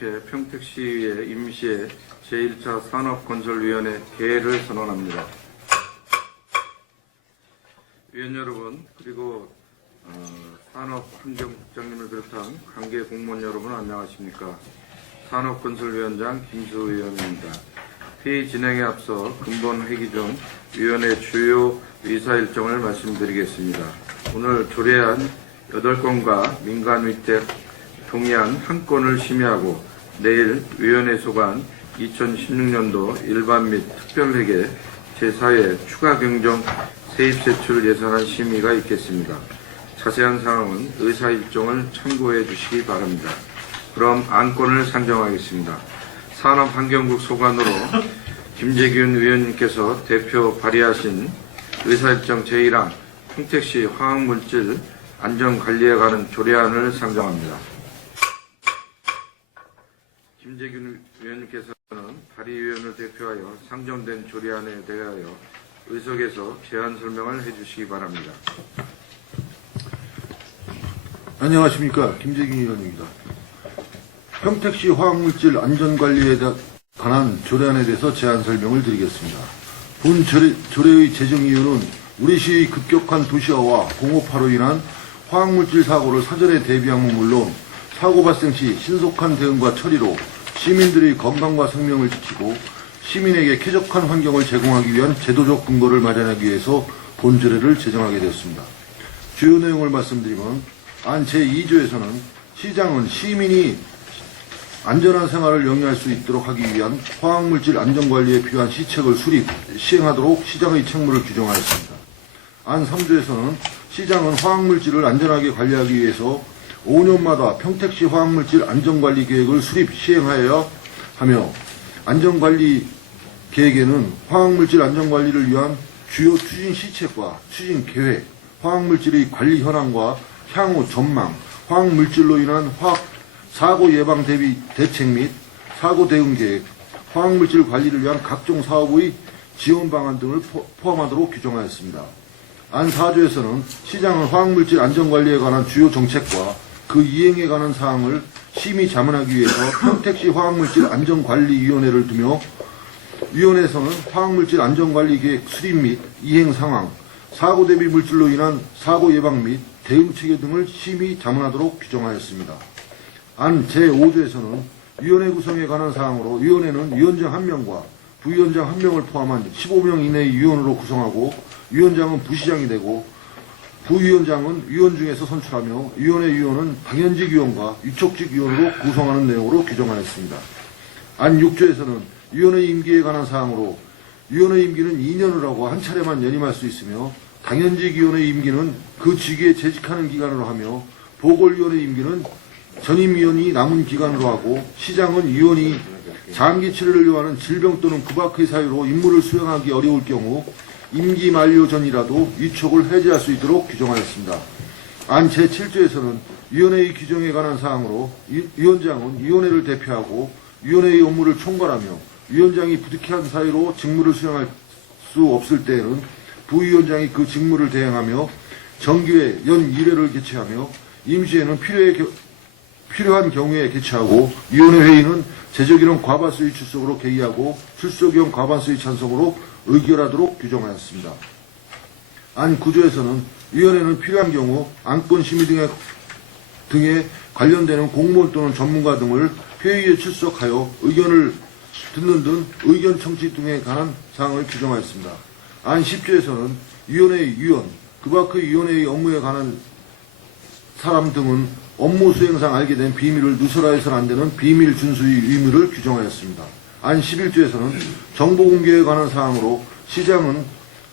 국회 평택시의회 임시회 제1차 산업건설위원회 개회를 선언합니다. 위원 여러분, 그리고 산업환경국장님을 비롯한 관계 공무원 여러분 안녕하십니까? 산업건설위원장 김수호 위원입니다. 회의 진행에 앞서 근본 회기 중 위원회 주요 의사일정을 말씀드리겠습니다. 오늘 조례안 8건과 민간위택 동의안 1건을 심의하고 내일 위원회 소관 2016년도 일반 및 특별회계 제4회 추가경정 세입세출 예산안 심의가 있겠습니다. 자세한 사항은 의사일정을 참고해 주시기 바랍니다. 그럼 안건을 산정하겠습니다. 산업환경국 소관으로 김재균 위원님께서 대표 발의하신 의사일정 제1항 평택시 화학물질 안전관리에 관한 조례안을 상정합니다. 김재균 위원님께서는 발의위원을 대표하여 상정된 조례안에 대하여 의석에서 제안 설명을 해주시기 바랍니다. 안녕하십니까, 김재균 위원입니다. 평택시 화학물질 안전관리에 관한 조례안에 대해서 제안 설명을 드리겠습니다. 본 조례의 제정 이유는 우리 시의 급격한 도시화와 공업화로 인한 화학물질 사고를 사전에 대비함은 물론 사고 발생 시 신속한 대응과 처리로 시민들의 건강과 생명을 지키고 시민에게 쾌적한 환경을 제공하기 위한 제도적 근거를 마련하기 위해서 본 조례를 제정하게 되었습니다. 주요 내용을 말씀드리면 안 제2조에서는 시장은 시민이 안전한 생활을 영위할 수 있도록 하기 위한 화학물질 안전관리에 필요한 시책을 시행하도록 시장의 책무를 규정하였습니다. 안 3조에서는 시장은 화학물질을 안전하게 관리하기 위해서 5년마다 평택시 화학물질 안전관리 계획을 시행하여야 하며 안전관리 계획에는 화학물질 안전관리를 위한 주요 추진 시책과 추진 계획, 화학물질의 관리 현황과 향후 전망, 화학물질로 인한 사고 예방 대비 대책 및 사고 대응 계획, 화학물질 관리를 위한 각종 사업의 지원 방안 등을 포함하도록 규정하였습니다. 안 4조에서는 시장은 화학물질 안전관리에 관한 주요 정책과 그 이행에 관한 사항을 심의 자문하기 위해서 평택시 화학물질 안전관리위원회를 두며 위원회에서는 화학물질 안전관리 계획 수립 및 이행 상황, 사고 대비 물질로 인한 사고 예방 및 대응 체계 등을 심의 자문하도록 규정하였습니다. 안 제5조에서는 위원회 구성에 관한 사항으로 위원회는 위원장 1명과 부위원장 1명을 포함한 15명 이내의 위원으로 구성하고 위원장은 부시장이 되고 부위원장은 위원 중에서 선출하며 위원회 위원은 당연직 위원과 위촉직 위원으로 구성하는 내용으로 규정하였습니다. 안 6조에서는 위원회 임기에 관한 사항으로 위원회 임기는 2년을 하고 한 차례만 연임할 수 있으며 당연직 위원회 임기는 그 직위에 재직하는 기간으로 하며 보궐위원회 임기는 전임위원이 남은 기간으로 하고 시장은 위원이 장기 치료를 요하는 질병 또는 그 밖의 사유로 임무를 수행하기 어려울 경우 임기 만료 전이라도 위촉을 해제할 수 있도록 규정하였습니다. 안 제7조에서는 위원회의 규정에 관한 사항으로 위원장은 위원회를 대표하고 위원회의 업무를 총괄하며 위원장이 부득이한 사유로 직무를 수행할 수 없을 때에는 부위원장이 그 직무를 대행하며 정기회 연 1회를 개최하며 임시회는 필요한 경우에 개최하고 위원회 회의는 제적인원 과반수의 출석으로 개의하고 출석위원 과반수의 찬성으로 의결하도록 규정하였습니다. 안 9조에서는 위원회는 필요한 경우 안건 심의 등에 관련되는 공무원 또는 전문가 등을 회의에 출석하여 의견을 듣는 등 의견 청취 등에 관한 사항을 규정하였습니다. 안 10조에서는 위원회의 위원, 그 밖의 위원회의 업무에 관한 사람 등은 업무 수행상 알게 된 비밀을 누설하여서는 안 되는 비밀 준수의 의무를 규정하였습니다. 안 11조에서는 정보 공개에 관한 사항으로 시장은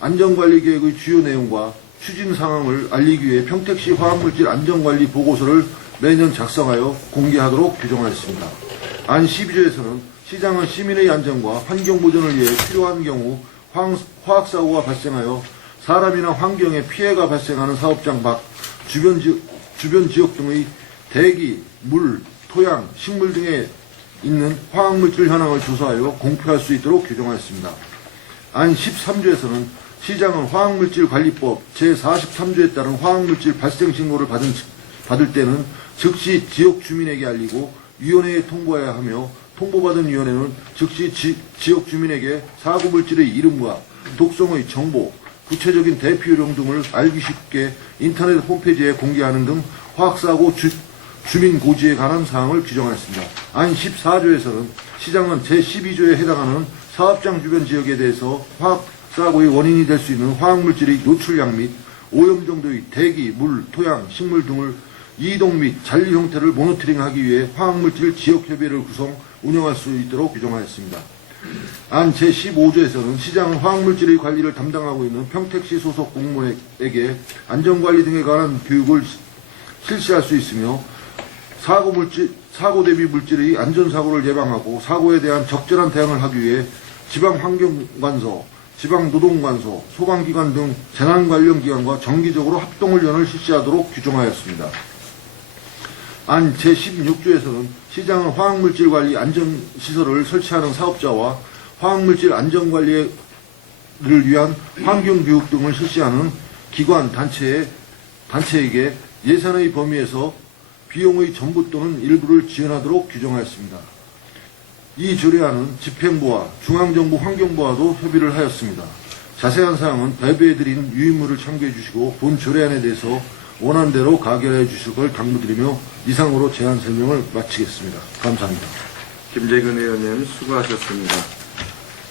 안전관리 계획의 주요 내용과 추진 상황을 알리기 위해 평택시 화학물질 안전관리 보고서를 매년 작성하여 공개하도록 규정하였습니다. 안 12조에서는 시장은 시민의 안전과 환경 보존을 위해 필요한 경우 화학사고가 발생하여 사람이나 환경에 피해가 발생하는 사업장 밖 주변 지역 등의 대기, 물, 토양, 식물 등에 있는 화학물질 현황을 조사하여 공표할 수 있도록 규정하였습니다. 안 13조에서는 시장은 화학물질관리법 제43조에 따른 화학물질 발생 신고를 받을 때는 즉시 지역 주민에게 알리고 위원회에 통보해야 하며 통보받은 위원회는 즉시 지역 주민에게 사고물질의 이름과 독성의 정보, 구체적인 대피 요령 등을 알기 쉽게 인터넷 홈페이지에 공개하는 등 화학사고 주민 고지에 관한 사항을 규정하였습니다. 안 14조에서는 시장은 제12조에 해당하는 사업장 주변 지역에 대해서 화학사고의 원인이 될 수 있는 화학물질의 노출량 및 오염 정도의 대기, 물, 토양, 식물 등을 이동 및 잔류 형태를 모니터링하기 위해 화학물질 지역협의회를 구성, 운영할 수 있도록 규정하였습니다. 안 제15조에서는 시장은 화학물질의 관리를 담당하고 있는 평택시 소속 공무원에게 안전관리 등에 관한 교육을 실시할 수 있으며 사고 대비 물질의 안전사고를 예방하고 사고에 대한 적절한 대응을 하기 위해 지방환경관서, 지방노동관서, 소방기관 등 재난 관련 기관과 정기적으로 합동훈련을 실시하도록 규정하였습니다. 안 제16조에서는 시장은 화학물질 관리 안전시설을 설치하는 사업자와 화학물질 안전관리를 위한 환경교육 등을 실시하는 기관, 단체에게 예산의 범위에서 비용의 전부 또는 일부를 지원하도록 규정하였습니다. 이 조례안은 집행부와 중앙정부 환경부와도 협의를 하였습니다. 자세한 사항은 배부해드린 유인물을 참고해 주시고 본 조례안에 대해서 원하는 대로 가결해 주실 걸 당부드리며 이상으로 제안 설명을 마치겠습니다. 감사합니다. 김재균 의원님 수고하셨습니다.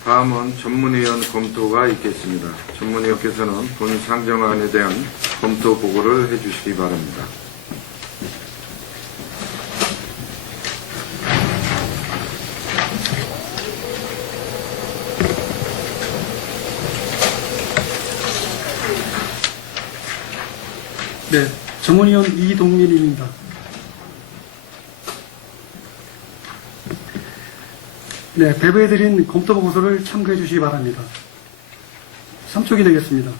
다음은 전문위원 검토가 있겠습니다. 전문위원께서는 본 상정안에 대한 검토 보고를 해주시기 바랍니다. 네, 전문위원 이동민입니다. 네, 배부해드린 검토보고서를 참고해 주시기 바랍니다. 3쪽이 되겠습니다.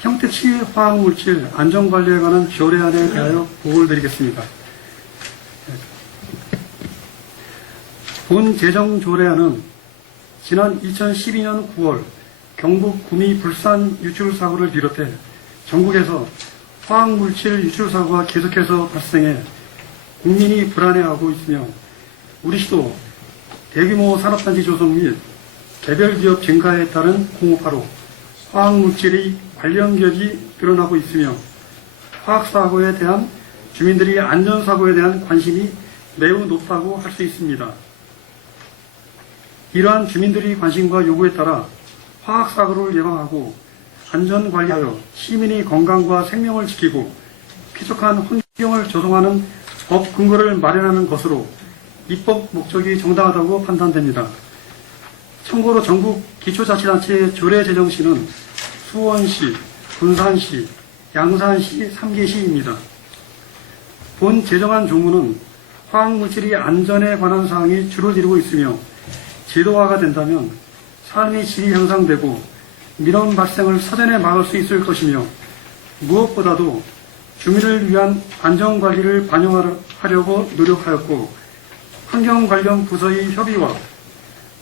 평택시 화학물질 안전관리에 관한 조례안에 대하여 보고를 드리겠습니다. 본 제정조례안은 지난 2012년 9월 경북 구미 불산 유출사고를 비롯해 전국에서 화학물질 유출사고가 계속해서 발생해 국민이 불안해하고 있으며 우리 시도 대규모 산업단지 조성 및 개별 기업 증가에 따른 공업화로 화학물질의 관련 기업이 늘어나고 있으며 화학사고에 대한 주민들의 안전사고에 대한 관심이 매우 높다고 할 수 있습니다. 이러한 주민들의 관심과 요구에 따라 화학사고를 예방하고 안전관리하여 시민의 건강과 생명을 지키고 쾌적한 환경을 조성하는 법 근거를 마련하는 것으로 입법 목적이 정당하다고 판단됩니다. 참고로 전국 기초자치단체 조례 제정 시는 수원시, 군산시, 양산시, 3개시입니다. 본 제정안 조문은 화학물질의 안전에 관한 사항이 주를 이루고 있으며 제도화가 된다면 삶의 질이 향상되고 민원 발생을 사전에 막을 수 있을 것이며 무엇보다도 주민을 위한 안전관리를 반영하려고 노력하였고 환경 관련 부서의 협의와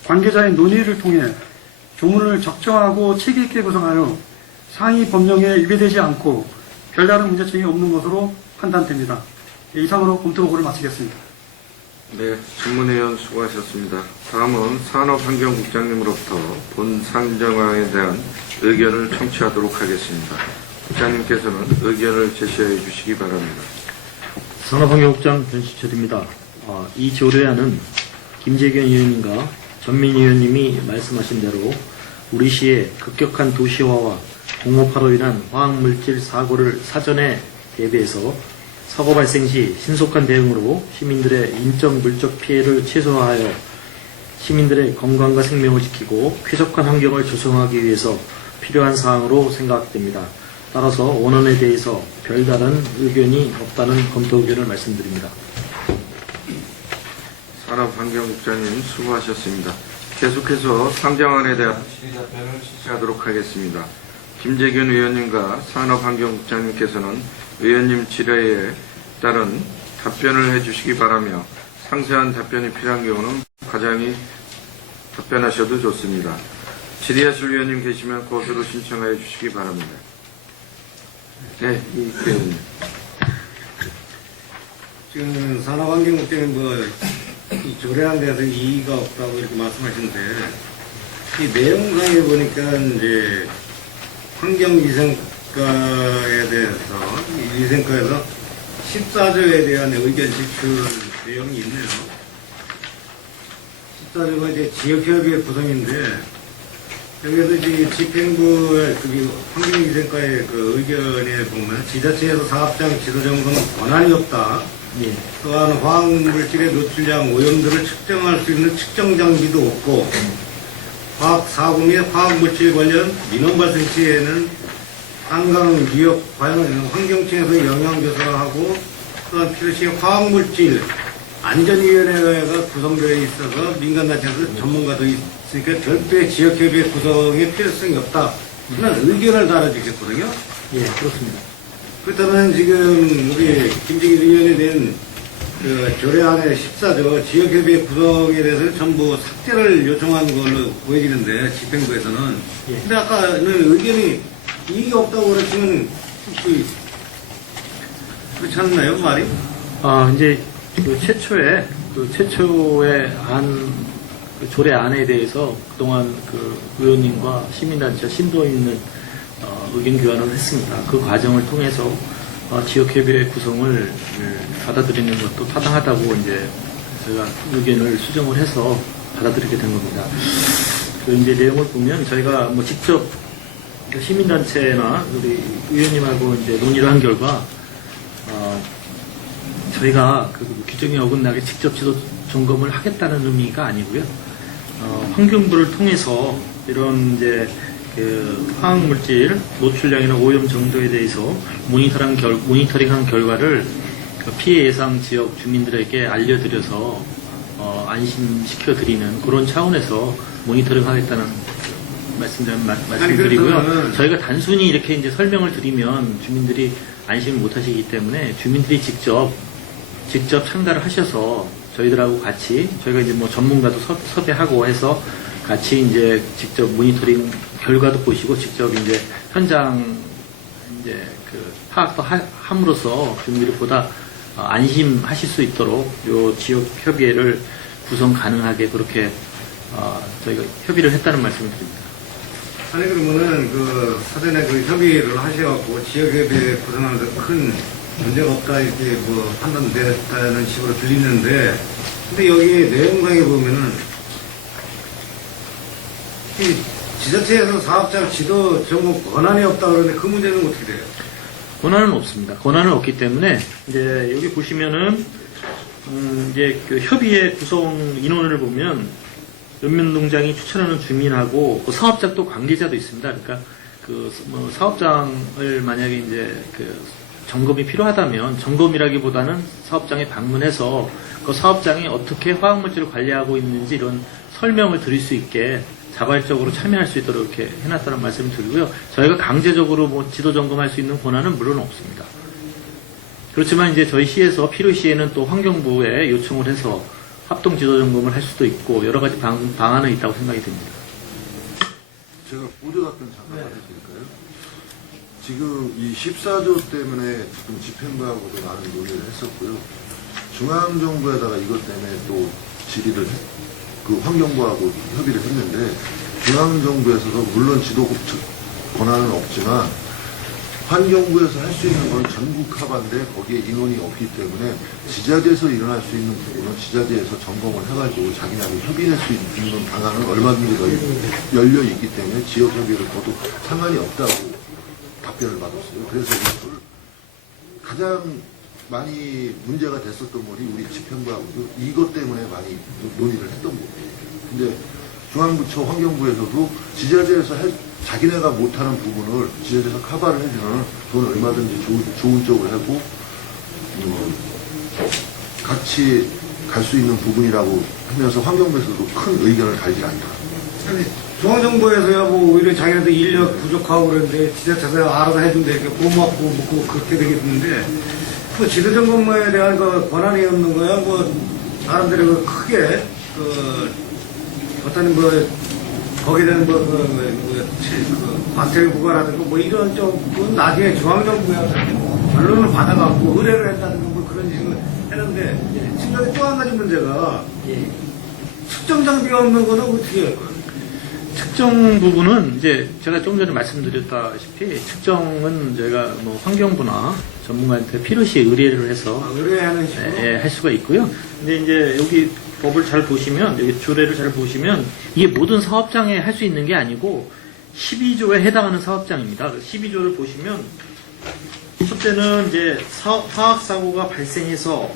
관계자의 논의를 통해 조문을 적정하고 체계 있게 구성하여 상위 법령에 위배되지 않고 별다른 문제점이 없는 것으로 판단됩니다. 이상으로 검토보고를 마치겠습니다. 네, 전문위원 수고하셨습니다. 다음은 산업환경국장님으로부터 본 상정안에 대한 의견을 청취하도록 하겠습니다. 국장님께서는 의견을 제시해 주시기 바랍니다. 산업환경국장 변시철입니다. 이 조례안은 김재균 의원님과 전민 의원님이 말씀하신 대로 우리 시의 급격한 도시화와 공업화로 인한 화학물질 사고를 사전에 대비해서 사고 발생 시 신속한 대응으로 시민들의 인적 물적 피해를 최소화하여 시민들의 건강과 생명을 지키고 쾌적한 환경을 조성하기 위해서 필요한 사항으로 생각됩니다. 따라서 원안에 대해서 별다른 의견이 없다는 검토 의견을 말씀드립니다. 산업환경국장님 수고하셨습니다. 계속해서 상정안에 대한 질의답변을 실시하도록 하겠습니다. 김재균 의원님과 산업환경국장님께서는 의원님 질의에 따른 답변을 해주시기 바라며 상세한 답변이 필요한 경우는 과장이 답변하셔도 좋습니다. 질의하실 의원님 계시면 거수로 신청하여 주시기 바랍니다. 네, 이 의원님. 지금 산업환경국 때문에 이 조례안 대해서 이의가 없다고 이렇게 말씀하시는데, 이 내용상에 보니까 이제 환경위생과에 대해서, 이 위생과에서 14조에 대한 의견 제출 내용이 있네요. 14조가 이제 지역협의회 구성인데, 여기서 이제 집행부의 환경위생과의 그 의견에 보면 지자체에서 사업장 지도점검 권한이 없다. 예. 또한 화학물질의 노출량 오염도를 측정할 수 있는 측정 장비도 없고 화학사고 및 화학물질 관련 민원 발생 시에는 한강, 미역, 환경청에서 영향조사를 하고 또한 필시 화학물질 안전위원회가 구성되어 있어서 민간단체에서 전문가도 있으니까 별도의 지역협의회 구성의 필요성이 없다. 그런 의견을 달아주셨거든요. 예, 그렇습니다. 그렇다면 지금 우리 김재길 의원에 대한 그 조례안의 14조 지역협의회 구성에 대해서 전부 삭제를 요청한 걸로 보여지는데 집행부에서는. 예. 근데 아까는 의견이 이익이 없다고 그랬으면 그렇지 않나요, 말이? 이제 그 최초의 그 조례안에 대해서 그동안 그 의원님과 시민단체 심도 있는 의견 교환을 했습니다. 그 과정을 통해서 지역협의회 구성을 받아들이는 것도 타당하다고 이제 저희가 의견을 수정을 해서 받아들이게 된 겁니다. 그 이제 내용을 보면 저희가 뭐 직접 시민단체나 우리 의원님하고 이제 논의를 한 결과 저희가 그 규정에 어긋나게 직접 지도 점검을 하겠다는 의미가 아니고요. 환경부를 통해서 이런 이제 그 화학물질 노출량이나 오염 정도에 대해서 모니터링한 결과를 그 피해 예상 지역 주민들에게 알려드려서 안심시켜 드리는 그런 차원에서 모니터링 하겠다는 말씀드리고요. 그렇다면은 저희가 단순히 이렇게 이제 설명을 드리면 주민들이 안심을 못 하시기 때문에 주민들이 직접 참가를 하셔서 저희들하고 같이 저희가 이제 뭐 전문가도 섭외하고 해서 같이 이제 직접 모니터링 결과도 보시고 직접 이제 현장 이제 그 파악도 함으로써 주민들이 보다 안심하실 수 있도록 요 지역 협의회를 구성 가능하게 그렇게 저희가 협의를 했다는 말씀을 드립니다. 아니 그러면은 그 사전에 그 협의를 하셔갖고 지역협의회 구성하는데 큰 문제가 없다 이렇게 뭐 판단됐다는 식으로 들리는데, 근데 여기 내용상에 보면은 이 지자체에서 사업자 지도 점검 권한이 없다 그러는데 그 문제는 어떻게 돼요? 권한은 없습니다. 권한은 없기 때문에 이제 여기 보시면은 이제 그 협의회 구성 인원을 보면 읍면농장이 추천하는 주민하고 그 사업장 또 관계자도 있습니다. 그러니까 그 뭐 사업장을 만약에 이제 그 점검이 필요하다면 점검이라기보다는 사업장에 방문해서 그 사업장이 어떻게 화학물질을 관리하고 있는지 이런 설명을 드릴 수 있게 자발적으로 참여할 수 있도록 이렇게 해놨다는 말씀을 드리고요. 저희가 강제적으로 뭐 지도 점검할 수 있는 권한은 물론 없습니다. 그렇지만 이제 저희 시에서 필요시에는 또 환경부에 요청을 해서 합동 지도 점검을 할 수도 있고 여러 가지 방안은 있다고 생각이 듭니다. 제가 보조 답변 잠깐 해드릴까요? 지금 이 14조 때문에 지금 집행부하고도 많은 논의를 했었고요. 중앙정부에다가 이것 때문에 또 질의를 그 환경부하고 협의를 했는데 중앙정부에서도 물론 지도 권한은 없지만 환경부에서 할 수 있는 건 전국 합한데 거기에 인원이 없기 때문에 지자체에서 일어날 수 있는 부분은 지자체에서 점검을 해가지고 자기네하고 협의할 수 있는 방안은 얼마든지 열려 있기 때문에 지역협의를 둬도 상관이 없다고 답변을 받았어요. 그래서 이걸 가장 많이 문제가 됐었던 것이 우리 집행부하고도 이것 때문에 많이 논의를 했던 거예요. 근데 중앙부처 환경부에서도 지자체에서 자기네가 못하는 부분을 지자체에서 커버를 해주는 돈 얼마든지 좋은 쪽을 하고 같이 갈 수 있는 부분이라고 하면서 환경부에서도 큰 의견을 달지 않다. 아니, 중앙정부에서야 뭐 오히려 자기네들 인력 부족하고 그러는데 지자체에서 알아서 해준다 이렇게 고맙고 뭐 그렇게 되겠는데 그 지도점검에 대한 그 권한이 없는 거야 뭐 사람들이 그 크게 그 어떤 뭐 거기에 대한 관찰 부과라든가 뭐 이런 좀 나중에 중앙정부에서 결론을 받아갖고 의뢰를 했다든가 뭐 그런 식으로 했는데 지금 또 한 가지 문제가 예. 측정 장비가 없는 거는 어떻게 할 거예요? 측정 부분은 이제 제가 조금 전에 말씀드렸다시피 측정은 저희가 뭐 환경부나 전문가한테 필요시 의뢰를 해서 의뢰하는 식으로 할 수가 있고요. 근데 이제 여기 법을 잘 보시면, 여기 조례를 잘 보시면, 이게 모든 사업장에 할 수 있는 게 아니고, 12조에 해당하는 사업장입니다. 12조를 보시면, 첫째는 이제 화학사고가 발생해서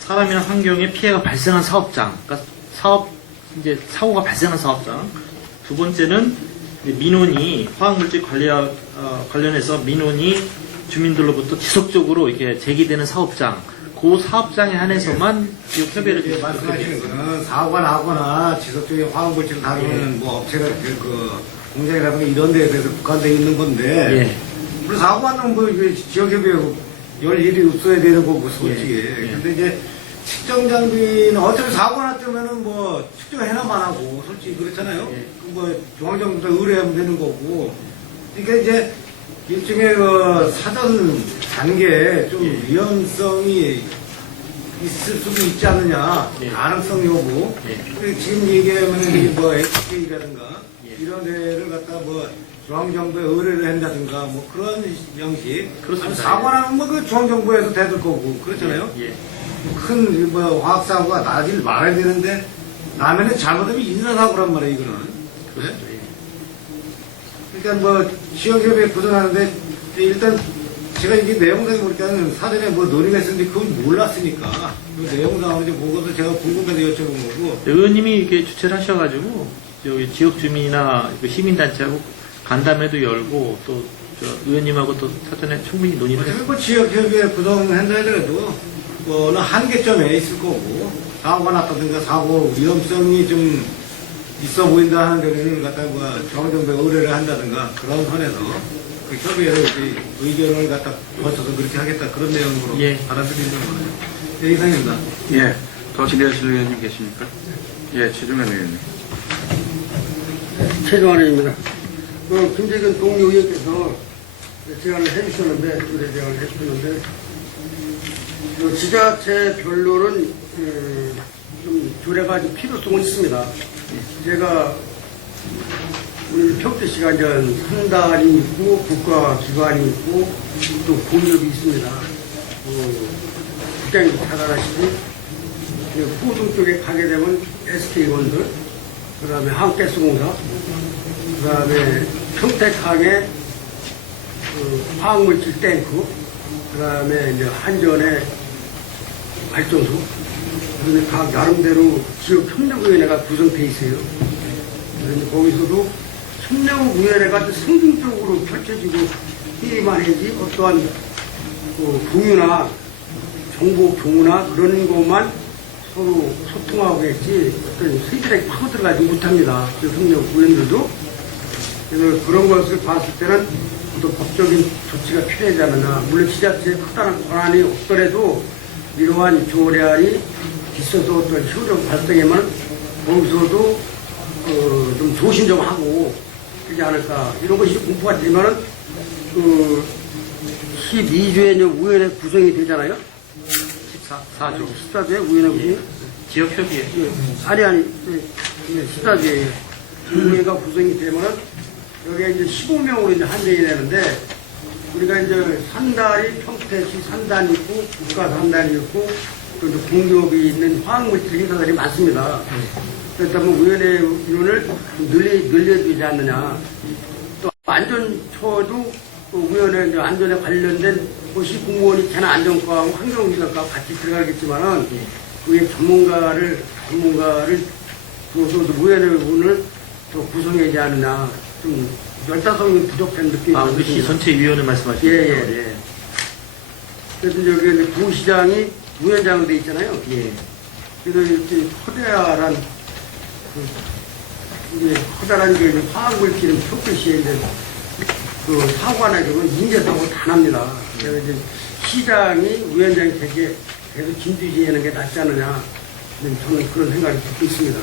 사람이나 환경에 피해가 발생한 사업장, 그러니까 사고가 발생한 사업장. 두 번째는 이제 민원이, 화학물질 관련해서 민원이 주민들로부터 지속적으로 이렇게 제기되는 사업장. 그 사업장에 한해서만 지역 협의를 이제 말씀하시는 거는 사고가 나거나 지속적인 화학물질을 다루는 뭐 업체가 그 공장이라든가 이런 데에 대해서 국한되어 있는 건데 예. 물론 사고가 나면 뭐 이게 지역협의회 열 일이 없어야 되는 거고 솔직히 예. 근데 이제 측정 장비는 어차피 사고가 났다면은 뭐 측정해나만 하고 솔직히 그렇잖아요. 예. 뭐 중앙정부도 의뢰하면 되는 거고 그러니까 이제 일종의 그 사전 단계에 좀 예. 위험성이 있을 수도 있지 않느냐, 예. 가능성 여부. 예. 그리고 지금 얘기하면 뭐 HK라든가 예. 이런 데를 갖다 뭐 중앙정부에 의뢰를 한다든가 뭐 그런 형식. 그렇습니다. 사고 나면 뭐 그 중앙정부에서 대들 거고 그렇잖아요. 예. 큰 뭐 화학사고가 나질 말아야 되는데 나면은 잘못하면 인사사고란 말이에요, 이거는. 그래? 그러니까 뭐 지역협의회 구성하는데 일단 제가 이게 내용상에 보니까는 사전에 뭐 논의했었는데 그걸 몰랐으니까 그 내용상으로 이제 보고서 제가 궁금해서 여쭤본 거고 의원님이 이렇게 주최를 하셔가지고 여기 지역 주민이나 그 시민단체하고 간담회도 열고 또 저 의원님하고 또 사전에 충분히 논의를 어차피 했습니다. 뭐 지역협의회 구성한다 하더라도 뭐는 한계점에 있을 거고 사고가 났다든가 사고 위험성이 좀 있어 보인다 하는 데는 갖다 뭐 중앙정부에 의뢰를 한다든가 그런 선에서 그 협의회로 이제 의견을 갖다 거쳐서 그렇게 하겠다 그런 내용으로 예. 받아들이는 거예요. 네, 이상입니다. 예. 더 질의하실 의원님 계십니까? 예, 최종현 의원님. 최종환입니다. 김재균 동료의원께서 제안을 해주셨는데, 조례 제안을 해주셨는데, 지자체별로는 좀 조례가 좀 필요성은 있습니다. 제가 우리 평택시가 이제 산단이 있고 국가기관이 있고 또 공기업이 있습니다. 국장님 잘 알아시고 포동 쪽에 가게 되면 SK원들, 그 다음에 한가스공사, 그 다음에 평택항에 화학물질 탱크, 그 다음에 이제 한전의 발전소, 그런데 각 나름대로 지역 협력위원회가 구성되어 있어요. 그런데 거기서도 협력위원회가 성공적으로 펼쳐지고 회의만 해야지 어떠한 공유나 정보 교무나 그런 것만 서로 소통하고 했지 어떤 세밀하게 파고들어가지 못합니다. 지역 협력위원들도. 그래서 그런 것을 봤을 때는 또 법적인 조치가 필요하지 않느냐. 물론 지자체에 크다는 권한이 없더라도 이러한 조례안이 있어서 어떤 효력 발생하면 거기서도 좀 조심 좀 하고 그러지 않을까. 이런 것이 공포가 되면은 12조에 위원회 구성이 되잖아요. 14조. 14조에 위원회 구성이. 지역 협의회. 아니, 14조에 위원회가 구성이 되면은 여기에 이제 15명으로 이제 한정이 되는데, 우리가 이제 산단이 평택시 산단이 있고, 국가 산단이 있고, 또 이제 공기업이 있는 화학물질 회사들이 많습니다. 그렇다면 위원회 인원을 늘려야 되지 않느냐. 또 안전처도 위원회 이제 안전에 관련된 곳이 공무원이 재난 안전과하고 환경기관과 같이 들어가겠지만은, 그게 전문가를 두어서 위원회 분을 또 구성하지 않느냐. 좀 열다성이 부족한 느낌이 우리 시 전체 위원회 말씀하시는 예, 거죠? 예, 예. 그래서 여기 부시장이 위원장으로 돼 있잖아요. 예. 그래서 이렇게 커다란 커다란 그 화학물질은 평택시에 이제 그 사고가 나게 되면 인재사고 다 납니다. 그래서 이제 시장이 위원장이 되게 계속 진두지휘하는 게 낫지 않느냐. 저는 그런 생각이 듣고 있습니다.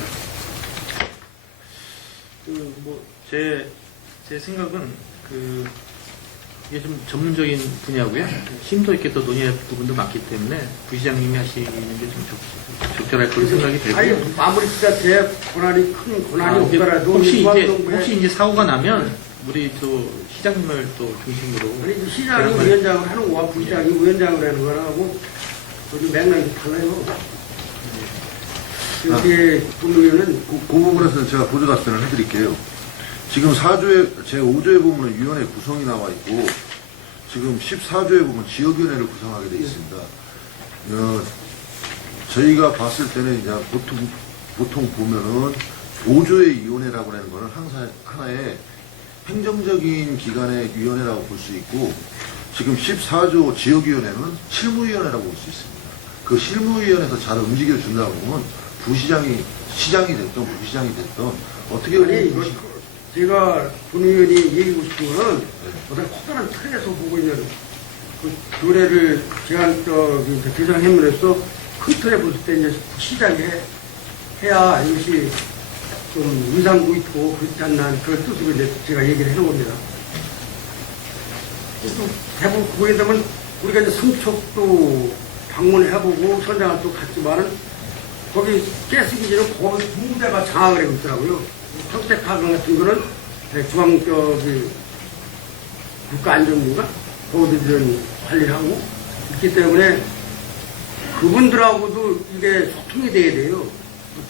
제 생각은 이게 좀 전문적인 분야고요. 심도 있게 또 논의할 부분도 많기 때문에 부시장님이 하시는 게 좀 적절할 거로 생각이 되고요. 아니, 아무리 진짜 제 권한이 큰 권한이 이제 없더라도 혹시 이제 사고가 나면 우리 또 시장님을 또 중심으로 아니, 시장이 위원장을 하는 거와 부시장이 위원장을 하는 거라고 좀 맥락이 달라요. 여기에 본의원은 그 부분에서 제가 보조 답변을 해드릴게요. 지금 4조에, 제5조에 보면 위원회 구성이 나와 있고, 지금 14조에 보면 지역위원회를 구성하게 되어 있습니다. 저희가 봤을 때는 이제 보통 보면은 5조의 위원회라고 하는 거는 항상 하나의 행정적인 기관의 위원회라고 볼 수 있고, 지금 14조 지역위원회는 실무위원회라고 볼 수 있습니다. 그 실무위원회에서 잘 움직여준다고 하면 부시장이, 시장이 됐든 부시장이 됐든 어떻게 아니, 보면 제가 본의원이 얘기하고 싶은 거는 어떤 커다란 틀에서 보고 있는 그 조례를 제가 대장해면에서 큰 틀에 봤을 때 이제 시장에 해야 이것이 좀 위상도 있고 그렇지 않나 그런 뜻으로 이제 제가 얘기를 해놓은 겁니다. 대부분 그거에 되면 우리가 이제 삼척도 방문해보고 선장도 갔지만은 거기 깨쓰기 전에 거기 군부대가 장악을 하고 있더라고요. 평택하강 같은 거는 중앙 국가안전부가 거기들은 관리를 하고 있기 때문에 그분들하고도 이게 소통이 돼야 돼요.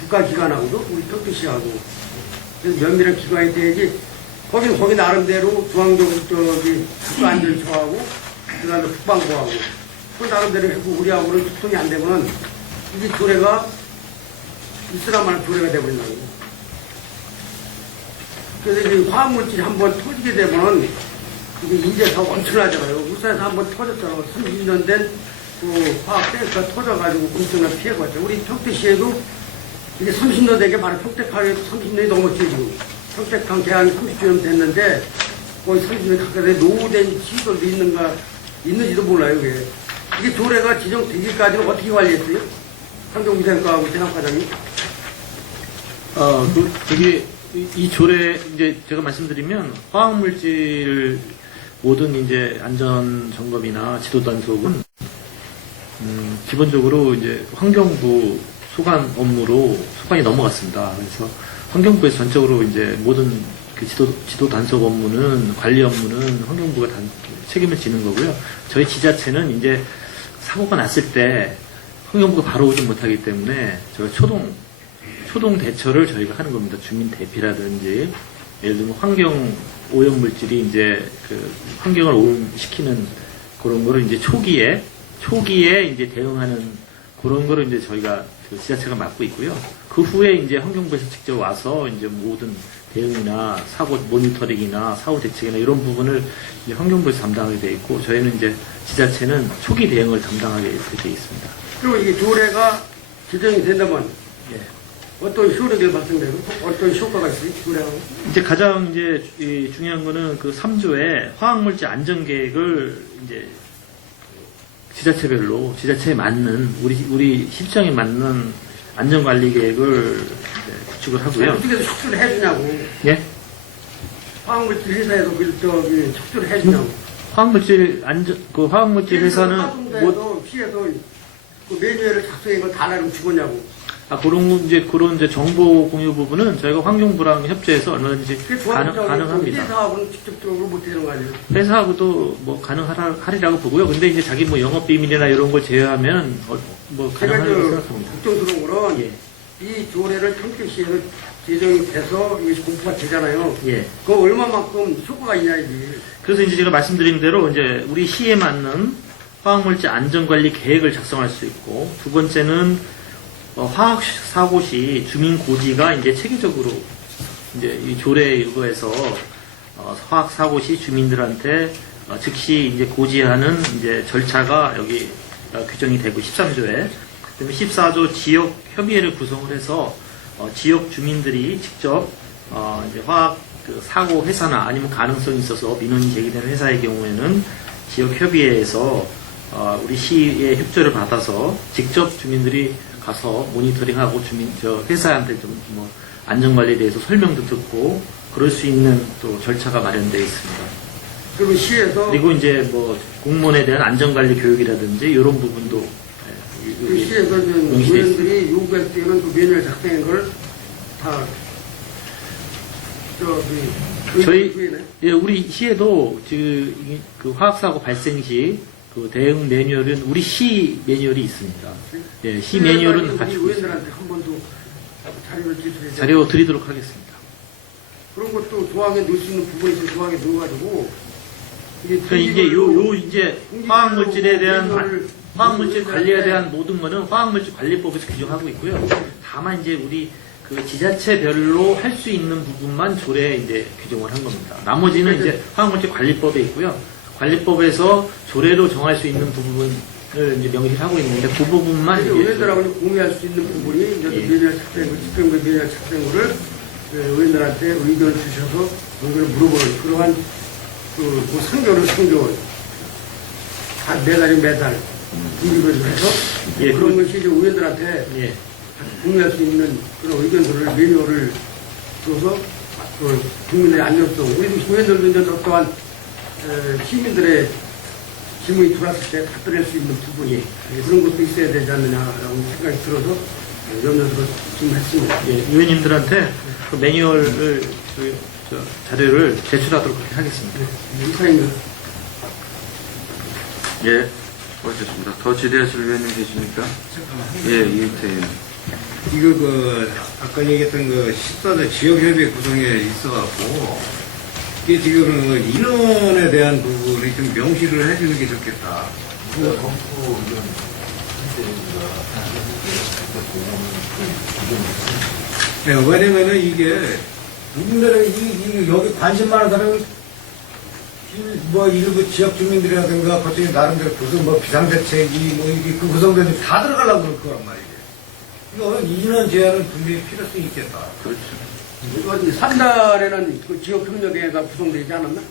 국가기관하고도 우리 평택시하고 그래서 면밀한 기관이 돼야지 거기 나름대로 중앙정부 국가안전처하고 그다음에 국방부하고 그 나름대로 하고 우리하고는 소통이 안 되면 이게 조례가 이슬람만한 조례가 돼버린다고. 그래서 이제 화학물질이 한번 터지게 되면 이게 인재사고 엄청나잖아요. 울산에서 한번 터졌잖아요. 30년 된 그 화학탱크가 터져가지고 엄청난 피해가 왔죠. 우리 평택시에도 이게 30년 된 게 바로 평택항에 30년이 넘었죠, 지금. 평택항 개항이 30주년 됐는데 거의 30년 가까이 노후된 시설도 있는지도 몰라요, 그게. 이게 조례가 지정되기까지는 어떻게 관리했어요? 환경위생과하고 대학과장님? 이 조례, 이제 제가 말씀드리면, 화학물질 모든 이제 안전 점검이나 지도 단속은, 기본적으로 이제 환경부 소관 업무로 소관이 넘어갔습니다. 그래서 환경부에서 전적으로 이제 모든 그 지도 단속 업무는, 관리 업무는 환경부가 책임을 지는 거고요. 저희 지자체는 이제 사고가 났을 때 환경부가 바로 오지 못하기 때문에 저희 초동 대처를 저희가 하는 겁니다. 주민 대피라든지, 예를 들면 환경 오염 물질이 이제 그 환경을 오염시키는 그런 거를 이제 초기에 이제 대응하는 그런 거를 이제 저희가 그 지자체가 맡고 있고요. 그 후에 이제 환경부에서 직접 와서 이제 모든 대응이나 사고 모니터링이나 사후 대책이나 이런 부분을 이제 환경부에서 담당하게 돼 있고, 저희는 이제 지자체는 초기 대응을 담당하게 돼 있습니다. 그리고 이게 조례가 지정이 된다면 예. 어떤 효력이 발생되고 어떤 효과가 있어요? 조례하고? 이제 가장 이제 이 중요한 거는 그 3조에 화학물질 안전계획을 이제 지자체에 맞는 우리 시청에 맞는 안전관리 계획을 구축을 하고요. 어떻게 척수를 해주냐고. 예? 화학물질 회사에서 척수를 해주냐고. 화학물질 회사는 피해서 그 매뉴얼을 작성해 걸 다 나름 죽었냐고. 그런 이제 정보 공유 부분은 저희가 환경부랑 협조해서 얼마든지 가능합니다. 회사하고는 직접적으로 못 되는 거 아니에요? 회사하고도 뭐 가능하리라고 보고요. 근데 이제 자기 뭐 영업 비밀이나 이런 걸 제외하면 뭐 제가 가능하다고 생각합니다. 걱정스러운 거는 예. 이 조례를 평택시에서 제정이 돼서 이것이 공포가 되잖아요. 예. 그 얼마만큼 효과가 있냐지. 그래서 이제 제가 말씀드린 대로 이제 우리 시에 맞는 화학물질 안전관리 계획을 작성할 수 있고, 두 번째는 화학 사고 시 주민 고지가 이제 체계적으로 이제 이 조례에 의거해서 화학 사고 시 주민들한테 즉시 이제 고지하는 이제 절차가 여기 규정이 되고 13조에, 그다음에 14조 지역 협의회를 구성을 해서 지역 주민들이 직접 이제 화학 그 사고 회사나 아니면 가능성이 있어서 민원이 제기되는 회사의 경우에는 지역 협의회에서 우리 시의 협조를 받아서 직접 주민들이 가서 모니터링하고 회사한테 좀 뭐 안전관리에 대해서 설명도 듣고 그럴 수 있는 또 절차가 마련되어 있습니다. 그리고 시에서 그리고 이제 뭐 공무원에 대한 안전관리 교육이라든지 이런 부분도 그 시에서 명시돼 의원들이 요구할 때는 그 매뉴얼 작성한 걸다 저희 예, 우리 시에도 그 화학사고 발생 시 그 대응 매뉴얼은 우리 시 매뉴얼이 있습니다. 예, 시 매뉴얼은 갖추고 있습니다. 의원들한테 한 번 더 자료를 제출해서 자료 드리도록 하겠습니다. 그런 것도 조항에 넣을 수 있는 부분이 있으면 조항에 넣어가지고 그러니까 이제 이제 화학물질에 대한 화학물질 관리에 대한 모든 거는 화학물질 관리법에서 규정하고 있고요. 다만 이제 우리 그 지자체별로 할 수 있는 부분만 조례에 이제 규정을 한 겁니다. 나머지는 이제 화학물질 관리법에 있고요. 관리법에서 조례로 정할 수 있는 부분을 이제 명시를 하고 있는데 그 부분만 이제 의원들하고 공유할 수 있는 부분이 이제 매뉴얼 작성물, 집행부 매뉴얼 작성물을 의원들한테 의견을 주셔서 의견을 물어보는 그러한 그 상조를 매달 공유를 해서 예, 그런 것이 이제 의원들한테 예. 공유할 수 있는 그런 의견들을 매뉴얼을 줘서 그 국민의 안전성 우리 의원들도 이제 어떠한 시민들의 질문이 들어왔을 때 답변할 수 있는 부분이 그런 것도 있어야 되지 않느냐라고 생각이 들어서 염려스러워 질문했습니다. 예, 의원님들한테 그 매뉴얼을 자료를 제출하도록 그렇게 하겠습니다. 이상입니다. 예, 수고하셨습니다. 더 질의하실 의원님 계십니까? 예, 이태 의원. 이거 아까 얘기했던 그 14대 지역협의 구성에 있어갖고 이게 지금 인원에 대한 부분이 좀 명시를 해주는 게 좋겠다. 네, 왜냐면은 이게 누군가는 여기 관심 많은 사람은 뭐 일부 지역 주민들이라든가 그쪽에 나름대로 무슨 뭐 비상대책이 뭐 이게 그 구성되는 다 들어가려고 그럴 거란 말이에요. 이거 인원 제한은 분명히 필요성이 있겠다. 어디 산달에는 그 지역협력회가 구성되지 않았나?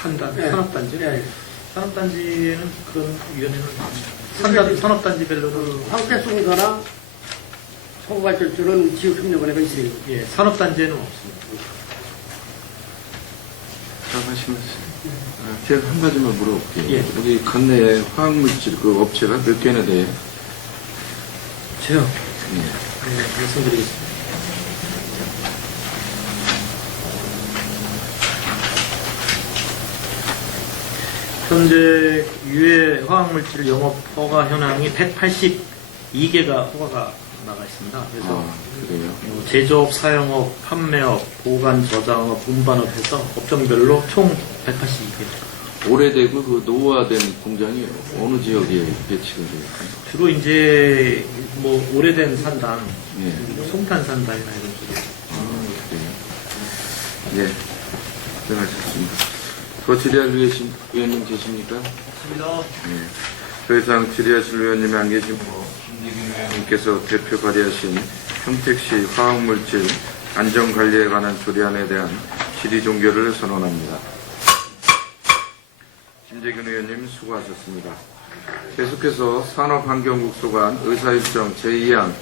산단, 산업단지? 예. 산업단지에는 그런 위원회는 산업단지별로는 황태송사나 서구발전소는 지역협력원회가 있어요. 예, 산업단지에는 없습니다. 하시면서 제가 한 가지만 물어볼게요. 예. 여기 관내에 화학물질 그 업체가 몇 개나 돼요? 제요? 예. 네, 말씀드리겠습니다. 현재 유해 화학물질 영업 허가 현황이 182개가 허가가 나가 있습니다. 그래서 그래요? 제조업, 사용업, 판매업, 보관, 저장업, 운반업 해서 업종별로 총 182개. 오래되고 그 노후화된 공장이 어느 지역에 배치가 돼요? 주로 이제 뭐 오래된 산단, 예. 송탄 산단이나 이런 쪽에. 그래요? 예. 고생하셨습니다. 더 질의할 의원님 계십니까? 맞습니다. 예. 더 이상 질의하실 의원님이 안 계시고 김기균 의원님께서 대표 발의하신 평택시 화학물질 안전관리에 관한 조례안에 대한 질의 종결을 선언합니다. 김재균 의원님 수고하셨습니다. 계속해서 산업환경국소관 의사일정 제2항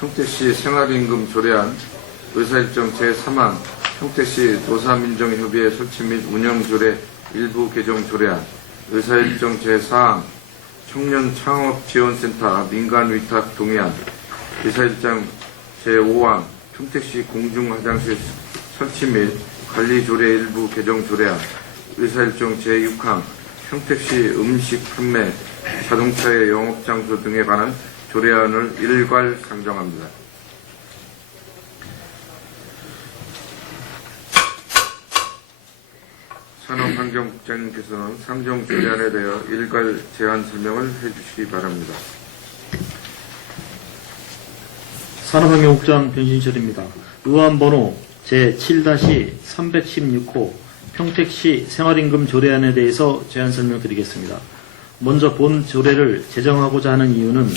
평택시 생활임금 조례안 의사일정 제3항 평택시 노사민정협의회 설치 및 운영조례 일부 개정 조례안 의사일정 제4항 청년창업지원센터 민간위탁 동의안 의사일정 제5항 평택시 공중화장실 설치 및 관리조례 일부 개정 조례안 의사일정 제6항 평택시 음식 판매 자동차의 영업장소 등에 관한 조례안을 일괄 상정합니다. 산업환경국장님께서는 상정 조례안에 대하여 일괄 제안 설명을 해주시기 바랍니다. 산업환경국장 변신철입니다. 의안번호 제7-316호 평택시 생활임금 조례안에 대해서 제안 설명드리겠습니다. 먼저 본 조례를 제정하고자 하는 이유는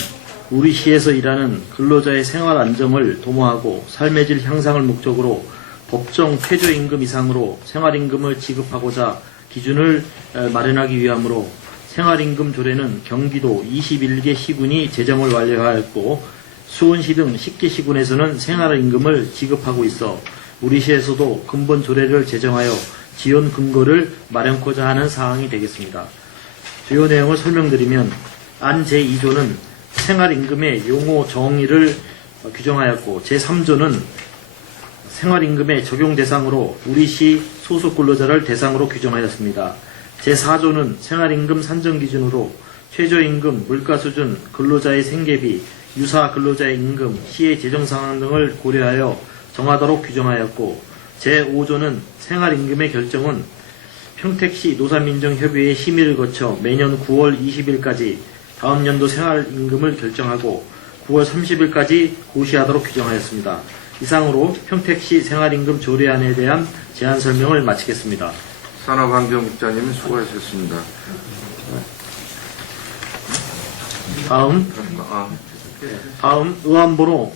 우리 시에서 일하는 근로자의 생활 안정을 도모하고 삶의 질 향상을 목적으로 법정 최저임금 이상으로 생활임금을 지급하고자 기준을 마련하기 위하므로 생활임금 조례는 경기도 21개 시군이 제정을 완료하였고 수원시 등 10개 시군에서는 생활임금을 지급하고 있어 우리 시에서도 근본 조례를 제정하여 지원 근거를 마련코자 하는 사항이 되겠습니다. 주요 내용을 설명드리면 안 제2조는 생활임금의 용어 정의를 규정하였고 제3조는 생활임금의 적용 대상으로 우리시 소속 근로자를 대상으로 규정하였습니다. 제4조는 생활임금 산정 기준으로 최저임금, 물가수준, 근로자의 생계비, 유사 근로자의 임금, 시의 재정상황 등을 고려하여 정하도록 규정하였고 제5조는 생활임금의 결정은 평택시 노사민정협의회 심의를 거쳐 매년 9월 20일까지 다음 연도 생활임금을 결정하고 9월 30일까지 고시하도록 규정하였습니다. 이상으로 평택시 생활임금 조례안에 대한 제안 설명을 마치겠습니다. 산업환경국장님 수고하셨습니다. 다음 의안번호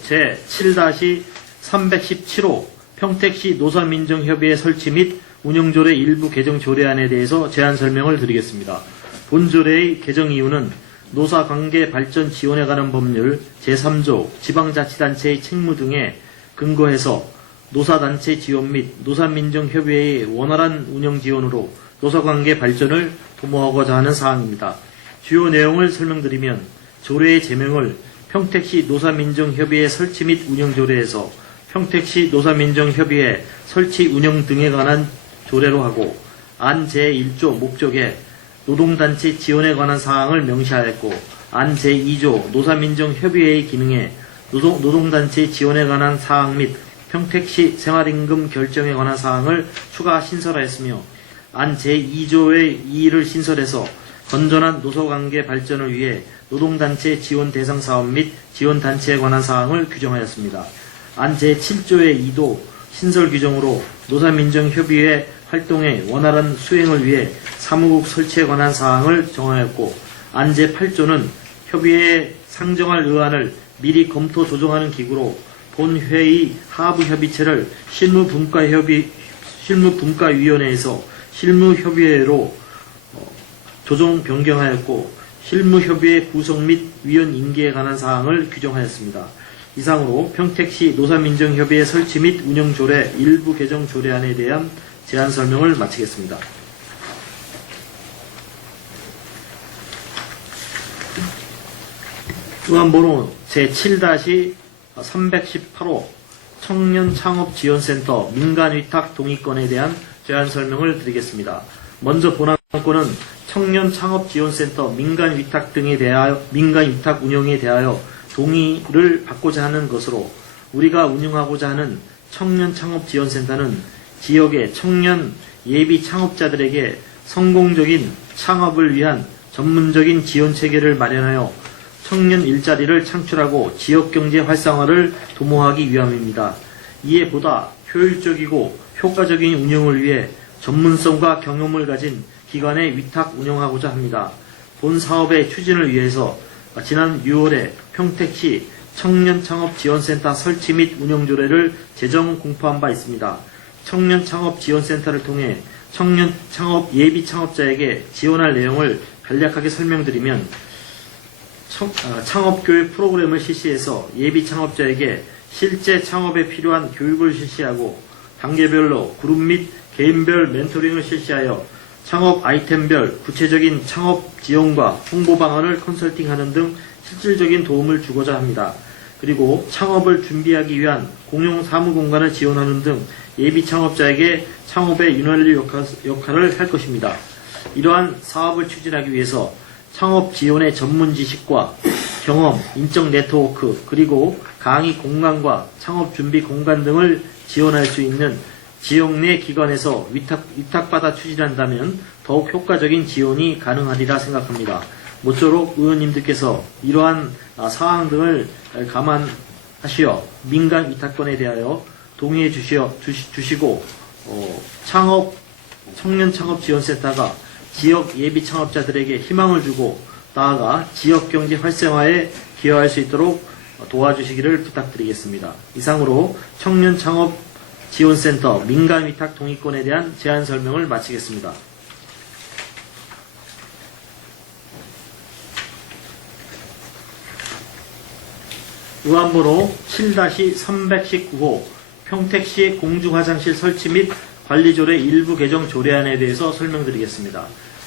제7-317호 평택시 노사민정협의회 설치 및 운영조례 일부 개정 조례안에 대해서 제안 설명을 드리겠습니다. 본 조례의 개정 이유는 노사관계 발전 지원에 관한 법률 제3조 지방자치단체의 책무 등에 근거해서 노사단체 지원 및 노사민정협의회의 원활한 운영 지원으로 노사관계 발전을 도모하고자 하는 사항입니다. 주요 내용을 설명드리면 조례의 제명을 평택시 노사민정협의회 설치 및 운영조례에서 평택시 노사민정협의회 설치 운영 등에 관한 조례로 하고 안 제1조 목적에 노동단체 지원에 관한 사항을 명시하였고 안 제2조 노사민정협의회의 기능에 노동단체 지원에 관한 사항 및 평택시 생활임금 결정에 관한 사항을 추가 신설하였으며 안 제2조의 2를 신설해서 건전한 노사관계 발전을 위해 노동단체 지원 대상 사업 및 지원단체에 관한 사항을 규정하였습니다. 안 제7조의 2도 신설 규정으로 노사민정협의회 활동의 원활한 수행을 위해 사무국 설치에 관한 사항을 정하였고 안 제8조는 협의회에 상정할 의안을 미리 검토 조정하는 기구로 본회의 하부협의체를 실무분과위원회에서 실무협의회로 조정 변경하였고 실무협의회 구성 및 위원 임기에 관한 사항을 규정하였습니다. 이상으로 평택시 노사민정협의회 설치 및 운영조례 일부 개정 조례안에 대한 제안 설명을 마치겠습니다. 의안번호 제7-318호 청년창업지원센터 민간위탁 동의권에 대한 제안 설명을 드리겠습니다. 먼저 본안건은 청년창업지원센터 민간위탁 등에 대하여 민간위탁 운영에 대하여 동의를 받고자 하는 것으로 우리가 운영하고자 하는 청년창업지원센터는 지역의 청년 예비 창업자들에게 성공적인 창업을 위한 전문적인 지원 체계를 마련하여 청년 일자리를 창출하고 지역경제 활성화를 도모하기 위함입니다. 이에 보다 효율적이고 효과적인 운영을 위해 전문성과 경험을 가진 기관에 위탁 운영하고자 합니다. 본 사업의 추진을 위해서 지난 6월에 평택시 청년창업지원센터 설치 및 운영조례를 제정 공포한 바 있습니다. 청년창업지원센터를 통해 청년창업 예비창업자에게 지원할 내용을 간략하게 설명드리면 창업교육 프로그램을 실시해서 예비창업자에게 실제 창업에 필요한 교육을 실시하고 단계별로 그룹 및 개인별 멘토링을 실시하여 창업 아이템별 구체적인 창업 지원과 홍보 방안을 컨설팅하는 등 실질적인 도움을 주고자 합니다. 그리고 창업을 준비하기 위한 공용 사무 공간을 지원하는 등 예비 창업자에게 창업의 윤활유 역할을 할 것입니다. 이러한 사업을 추진하기 위해서 창업 지원의 전문 지식과 경험, 인적 네트워크, 그리고 강의 공간과 창업 준비 공간 등을 지원할 수 있는 지역 내 기관에서 위탁받아 추진한다면 더욱 효과적인 지원이 가능하리라 생각합니다. 모쪼록 의원님들께서 이러한 사항 등을 감안하시어 민간 위탁권에 대하여 동의해 주시고 청년창업지원센터가 지역 예비 창업자들에게 희망을 주고 나아가 지역경제 활성화에 기여할 수 있도록 도와주시기를 부탁드리겠습니다. 이상으로 청년창업지원센터 민간위탁 동의권에 대한 제안 설명을 마치겠습니다. 의안번호 7-319호 평택시 공중화장실 설치 및 관리조례 일부 개정 조례안에 대해서 설명드리겠습니다.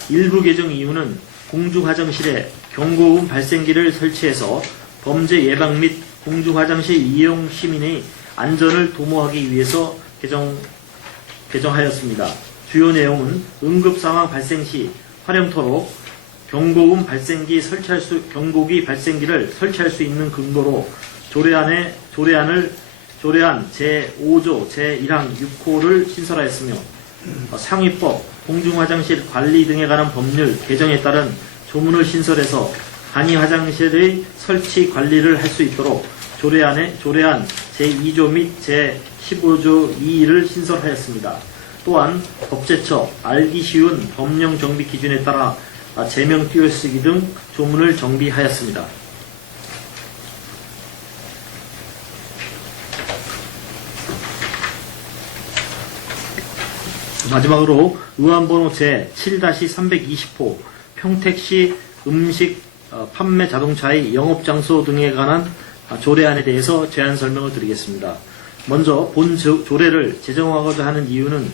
일부 개정 이유는 공중화장실에 경고음 발생기를 설치해서 범죄 예방 및 공중화장실 이용 시민의 안전을 도모하기 위해서 개정하였습니다. 주요 내용은 응급상황 발생 시 활용토로 경고음 발생기 경고기 발생기를 설치할 수 있는 근거로 조례안 제5조 제1항 6호를 신설하였으며 상위법, 공중화장실 관리 등에 관한 법률 개정에 따른 조문을 신설해서 간이 화장실의 설치 관리를 할 수 있도록 조례안 제2조 및 제15조 2를 신설하였습니다. 또한 법제처, 알기 쉬운 법령 정비 기준에 따라 제명 띄어쓰기 등 조문을 정비하였습니다. 마지막으로 의안번호 제7-320호 평택시 음식 판매 자동차의 영업장소 등에 관한 조례안에 대해서 제안 설명을 드리겠습니다. 먼저 본 조례를 제정하고자 하는 이유는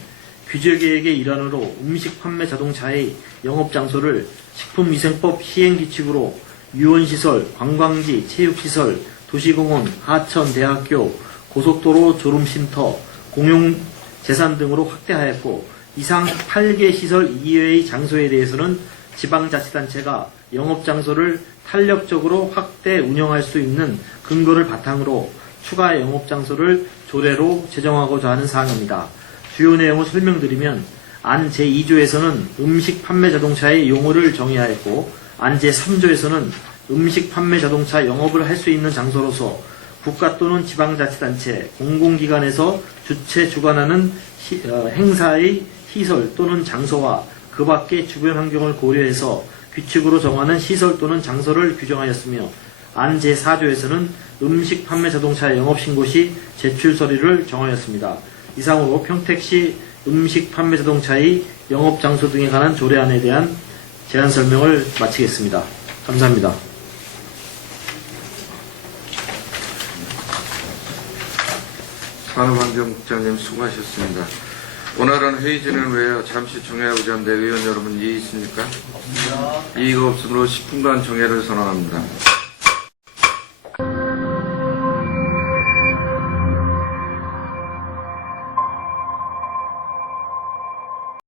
규제계획의 일환으로 음식 판매 자동차의 영업장소를 식품위생법 시행규칙으로 유원시설, 관광지, 체육시설, 도시공원, 하천, 대학교, 고속도로 졸음쉼터, 공용재산 등으로 확대하였고 이상 8개 시설 이외의 장소에 대해서는 지방자치단체가 영업장소를 탄력적으로 확대 운영할 수 있는 근거를 바탕으로 추가 영업장소를 조례로 제정하고자 하는 사항입니다. 주요 내용을 설명드리면 안 제2조에서는 음식 판매 자동차의 용어를 정의하였고 안 제3조에서는 음식 판매 자동차 영업을 할 수 있는 장소로서 국가 또는 지방자치단체, 공공기관에서 주최 주관하는 행사의 시설 또는 장소와 그 밖의 주변 환경을 고려해서 규칙으로 정하는 시설 또는 장소를 규정하였으며 안 제4조에서는 음식 판매 자동차 영업신고 시 제출 서류를 정하였습니다. 이상으로 평택시 음식 판매 자동차의 영업장소 등에 관한 조례안에 대한 제안 설명을 마치겠습니다. 감사합니다. 산업환경국장님 수고하셨습니다. 오늘은 회의 진행을 위하여 잠시 종회하고자 하는데 의원 여러분 이의 있습니까? 이의가 없으므로 10분간 종회를 선언합니다.